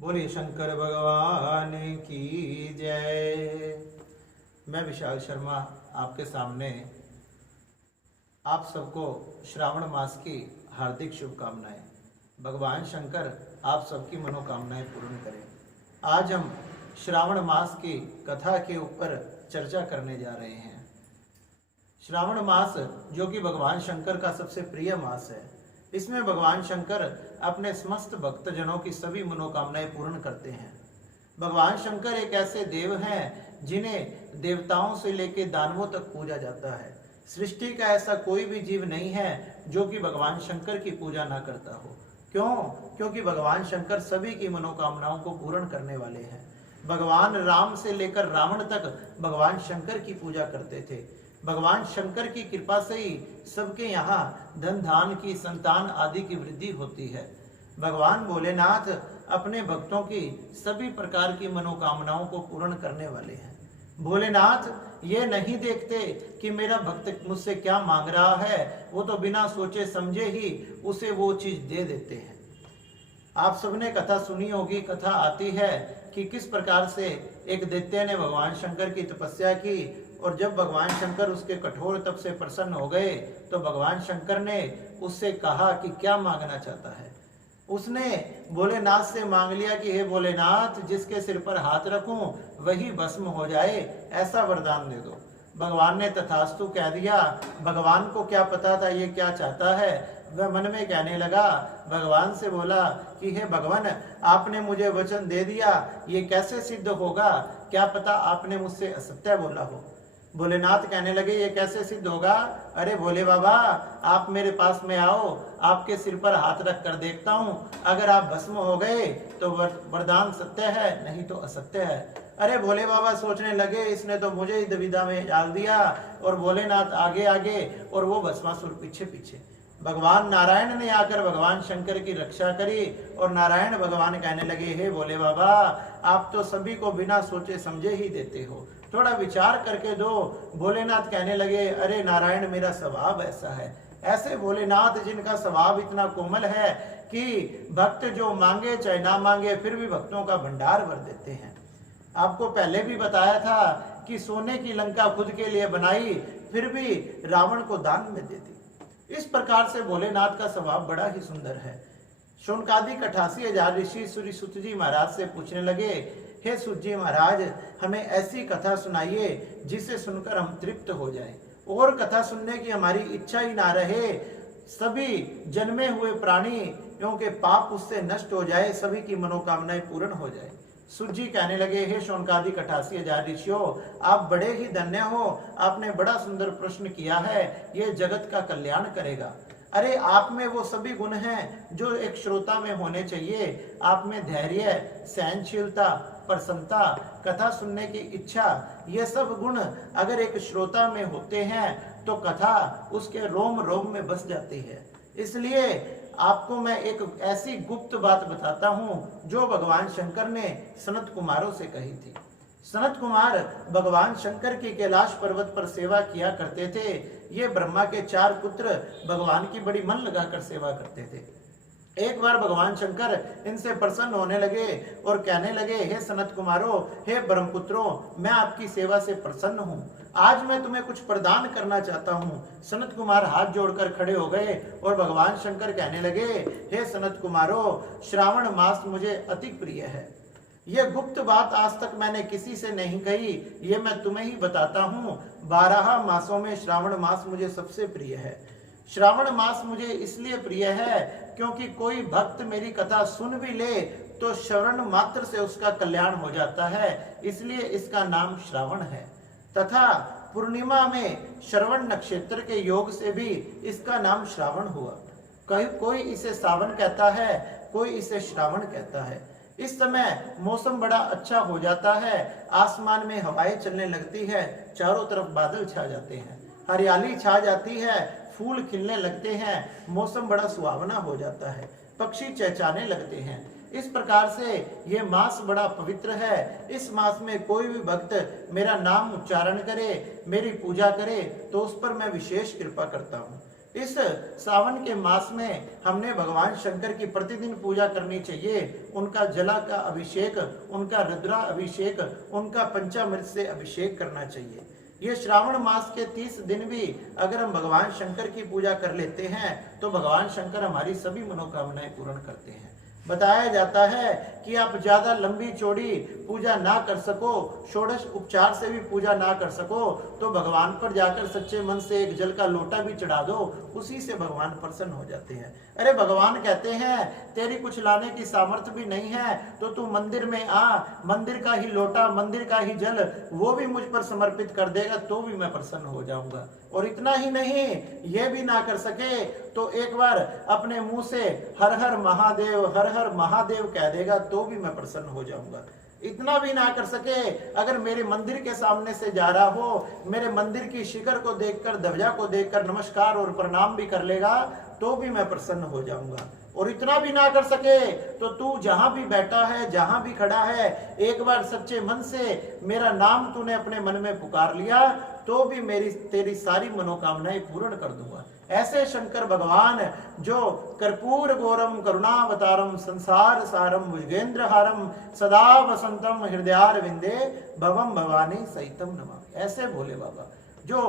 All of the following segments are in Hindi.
बोलिए शंकर भगवान की जय। मैं विशाल शर्मा आपके सामने आप सबको श्रावण मास की हार्दिक शुभकामनाएं। भगवान शंकर आप सबकी मनोकामनाएं पूर्ण करें। आज हम श्रावण मास की कथा के ऊपर चर्चा करने जा रहे हैं। श्रावण मास जो कि भगवान शंकर का सबसे प्रिय मास है, इसमें भगवान शंकर अपने समस्त भक्तजनों की सभी मनोकामनाएं पूर्ण करते हैं। भगवान शंकर एक ऐसे देव हैं जिन्हें देवताओं से लेकर दानवों तक पूजा जाता है। सृष्टि का ऐसा कोई भी जीव नहीं है जो कि भगवान शंकर की पूजा ना करता हो। क्यों? क्योंकि भगवान शंकर सभी की मनोकामनाओं को पूर्ण करने वाले हैं। भगवान राम से लेकर रावण तक भगवान शंकर की पूजा करते थे। भगवान शंकर की कृपा से ही सबके यहाँ धन धान की, संतान आदि की वृद्धि होती है। भगवान भोलेनाथ अपने भक्तों की सभी प्रकार की मनोकामनाओं को पूर्ण करने वाले हैं। भोलेनाथ ये नहीं देखते कि मेरा भक्त मुझसे क्या मांग रहा है, वो तो बिना सोचे समझे ही उसे वो चीज दे देते हैं। आप सबने कथा सुनी होगी। कथा आती है कि किस प्रकार से एक दैत्य ने भगवान शंकर की तपस्या की और जब भगवान शंकर उसके कठोर तप से प्रसन्न हो गए तो भगवान शंकर ने उससे कहा कि क्या मांगना चाहता है। उसने भोलेनाथ से मांग लिया कि हे भोलेनाथ, जिसके सिर पर हाथ रखूं वही भस्म हो जाए, ऐसा वरदान दे दो। भगवान ने तथास्तु कह दिया। भगवान को क्या पता था ये क्या चाहता है। वह मन में कहने लगा, भगवान से बोला कि हे भगवान, आपने मुझे वचन दे दिया, ये कैसे सिद्ध होगा? क्या पता आपने मुझसे असत्य बोला हो। भोलेनाथ कहने लगे, ये कैसे सिद्ध होगा? अरे भोले बाबा, आप मेरे पास में आओ, आपके सिर पर हाथ रख कर देखता हूँ। अगर आप भस्म हो गए तो वरदान सत्य है, नहीं तो असत्य है। अरे भोले बाबा सोचने लगे, इसने तो मुझे ही दुविधा में डाल दिया। और भोलेनाथ आगे आगे और वो भस्मासुर पीछे पीछे। भगवान नारायण ने आकर भगवान शंकर की रक्षा करी और नारायण भगवान कहने लगे, हे भोले बाबा, आप तो सभी को बिना सोचे समझे ही देते हो, थोड़ा विचार करके दो। भोलेनाथ कहने लगे, अरे नारायण, मेरा स्वभाव ऐसा है। ऐसे भोलेनाथ जिनका स्वभाव इतना कोमल है कि भक्त जो मांगे चाहे ना मांगे फिर भी भक्तों का भंडार भर देते हैं। आपको पहले भी बताया था कि सोने की लंका खुद के लिए बनाई फिर भी रावण को दान में दे दी। इस प्रकार से भोलेनाथ का स्वभाव बड़ा ही सुंदर है। शौनकादिक 88,000 ऋषि सूर्य सुत जी महाराज से पूछने लगे, हे सुत जी महाराज, हमें ऐसी कथा सुनाइए जिसे सुनकर हम तृप्त हो जाएं, और कथा सुनने की हमारी इच्छा ही ना रहे। सभी जन्मे हुए प्राणियों के पाप उससे नष्ट हो जाए, सभी की मनोकामनाएं पूर्ण हो जाए। सुत जी कहने लगे, हे शौनकादिक 88,000 ऋषियों, आप बड़े ही धन्य हो, आपने बड़ा सुंदर प्रश्न किया है, ये जगत का कल्याण करेगा। अरे आप में वो सभी गुण हैं जो एक श्रोता में होने चाहिए। आप में धैर्य, सहनशीलता, प्रसन्नता, कथा सुनने की इच्छा, ये सब गुण अगर एक श्रोता में होते हैं तो कथा उसके रोम रोम में बस जाती है। इसलिए आपको मैं एक ऐसी गुप्त बात बताता हूँ जो भगवान शंकर ने सनत कुमारों से कही थी। सनत कुमार भगवान शंकर की कैलाश पर्वत पर सेवा किया करते थे। ये ब्रह्मा के 4 पुत्र भगवान की बड़ी मन लगाकर सेवा करते थे। एक बार भगवान शंकर इनसे प्रसन्न होने लगे और कहने लगे, हे सनत कुमारों, हे ब्रह्मपुत्रों, मैं आपकी सेवा से प्रसन्न हूँ। आज मैं तुम्हें कुछ प्रदान करना चाहता हूँ। सनत कुमार हाथ जोड़कर खड़े हो गए और भगवान शंकर कहने लगे, हे सनत कुमारों, श्रावण मास मुझे अति प्रिय है। यह गुप्त बात आज तक मैंने किसी से नहीं कही, ये मैं तुम्हें ही बताता हूँ। 12 मासों में श्रावण मास मुझे सबसे प्रिय है। श्रावण मास मुझे इसलिए प्रिय है क्योंकि कोई भक्त मेरी कथा सुन भी ले तो श्रवण मात्र से उसका कल्याण हो जाता है, इसलिए इसका नाम श्रावण है। तथा पूर्णिमा में श्रवण नक्षत्र के योग से भी इसका नाम श्रावण हुआ। कोई इसे सावन कहता है, कोई इसे श्रावण कहता है। इस समय मौसम बड़ा अच्छा हो जाता है, आसमान में हवाएं चलने लगती है, चारों तरफ बादल छा जाते हैं, हरियाली छा जाती है, फूल खिलने लगते हैं, मौसम बड़ा सुहावना हो जाता है, पक्षी चहचहाने लगते हैं। इस प्रकार से ये मास बड़ा पवित्र है। इस मास में कोई भी भक्त मेरा नाम उच्चारण करे, मेरी पूजा करे तो उस पर मैं विशेष कृपा करता हूँ। इस सावन के मास में हमने भगवान शंकर की प्रतिदिन पूजा करनी चाहिए। उनका जला का अभिषेक, उनका रुद्रा अभिषेक, उनका पंचामृत से अभिषेक करना चाहिए। ये श्रावण मास के 30 दिन भी अगर हम भगवान शंकर की पूजा कर लेते हैं तो भगवान शंकर हमारी सभी मनोकामनाएं पूर्ण करते हैं। बताया जाता है कि आप ज्यादा लंबी चौड़ी पूजा ना कर सको, षोडश उपचार से भी पूजा ना कर सको, तो भगवान पर जाकर सच्चे मन से एक जल का लोटा भी चढ़ा दो, उसी से भगवान प्रसन्न हो जाते हैं। अरे भगवान कहते हैं तेरी कुछ लाने की सामर्थ्य भी नहीं है तो तू मंदिर में आ, मंदिर का ही लोटा, मंदिर का ही जल वो भी मुझ पर समर्पित कर देगा तो भी मैं प्रसन्न हो जाऊंगा। और इतना ही नहीं, ये भी ना कर सके तो एक बार अपने मुंह से हर हर महादेव, हर हर महादेव कह देगा तो भी मैं प्रसन्न हो जाऊंगा। इतना भी ना कर सके, अगर मेरे मंदिर के सामने से जा रहा हो, मेरे मंदिर की शिखर को देखकर, ध्वजा को देखकर नमस्कार और प्रणाम भी कर लेगा तो भी मैं प्रसन्न हो जाऊंगा। और इतना भी ना कर सके तो तू जहां भी बैठा है, जहां भी खड़ा है, एक बार सच्चे मन से मेरा नाम तूने अपने मन में पुकार लिया तो भी तेरी सारी मनोकामनाएं पूर्ण कर दूंगा। ऐसे शंकर भगवान जो कर्पूर गौरम करुणावतारम संसार सारम भुजगेंद्रहारम सदा वसंतम हृदयार विंदे भवम भवानी सहितम नमामि, ऐसे भोले बाबा जो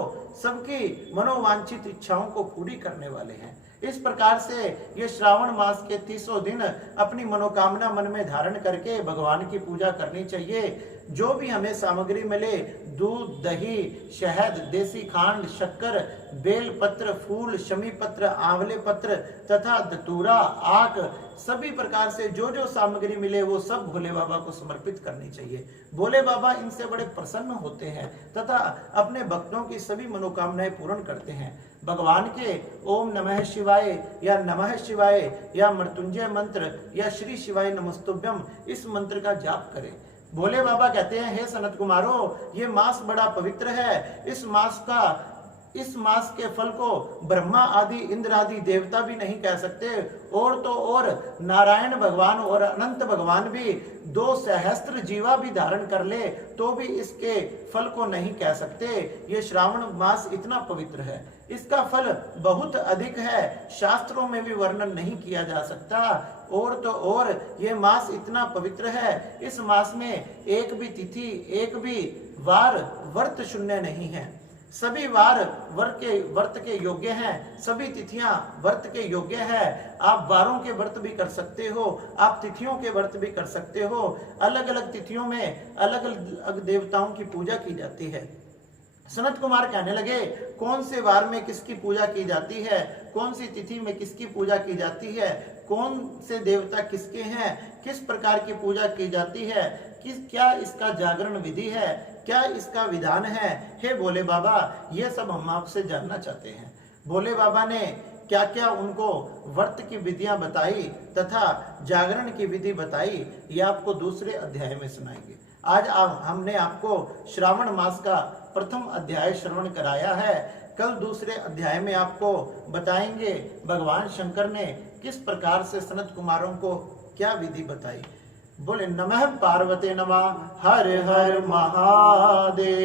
सबकी मनोवांछित इच्छाओं को पूरी करने वाले हैं। इस प्रकार से ये श्रावण मास के 30 दिन अपनी मनोकामना मन में धारण करके भगवान की पूजा करनी चाहिए। जो भी हमें सामग्री मिले, दूध, दही, शहद, देसी खांड, शक्कर, बेल पत्र, फूल, शमी पत्र, आंवले पत्र तथा धतूरा, आक, सभी प्रकार से जो जो सामग्री मिले वो सब भोले बाबा को समर्पित करनी चाहिए। भोले बाबा इनसे बड़े प्रसन्न होते हैं तथा अपने भक्तों की सभी मनोकामनाएं पूर्ण करते हैं। भगवान के ओम नमः शिवाय या नमः शिवाय या मृत्युंजय मंत्र या श्री शिवाय नमस्तुभ्यम इस मंत्र का जाप करें। भोले बाबा कहते हैं, हे सनत कुमारो, ये मास बड़ा पवित्र है। इस मास के फल को ब्रह्मा आदि, इंद्र आदि देवता भी नहीं कह सकते, और तो और नारायण भगवान और अनंत भगवान भी 2 सहस्त्र जीवा भी धारण कर ले तो भी इसके फल को नहीं कह सकते। ये श्रावण मास इतना पवित्र है, इसका फल बहुत अधिक है, शास्त्रों में भी वर्णन नहीं किया जा सकता। और तो और ये मास इतना पवित्र है, इस मास में एक भी तिथि, एक भी वार व्रत शून्य नहीं है। सभी वार व्रत के योग्य हैं, सभी तिथियां व्रत के योग्य है। आप वारों के व्रत भी कर सकते हो, आप तिथियों के व्रत भी कर सकते हो। अलग अलग तिथियों में अलग अलग देवताओं की पूजा की जाती है। सनत कुमार कहने लगे, कौन से वार में किसकी पूजा की जाती है, कौन सी तिथि में किसकी पूजा की जाती है, कौन से देवता किसके हैं, किस प्रकार की पूजा की जाती है, क्या इसका जागरण विधि है, क्या इसका विधान है। हे भोले बाबा, ये सब हम आपसे जानना चाहते हैं। भोले बाबा ने क्या क्या उनको व्रत की विधियां बताई तथा जागरण की विधि बताई, ये आपको दूसरे अध्याय में सुनाएंगे। आज हमने आपको श्रावण मास का प्रथम अध्याय श्रवण कराया है। कल दूसरे अध्याय में आपको बताएंगे भगवान शंकर ने किस प्रकार से सनत कुमारों को क्या विधि बताई। बोले नमः पार्वते नमः, हर हर महादेव।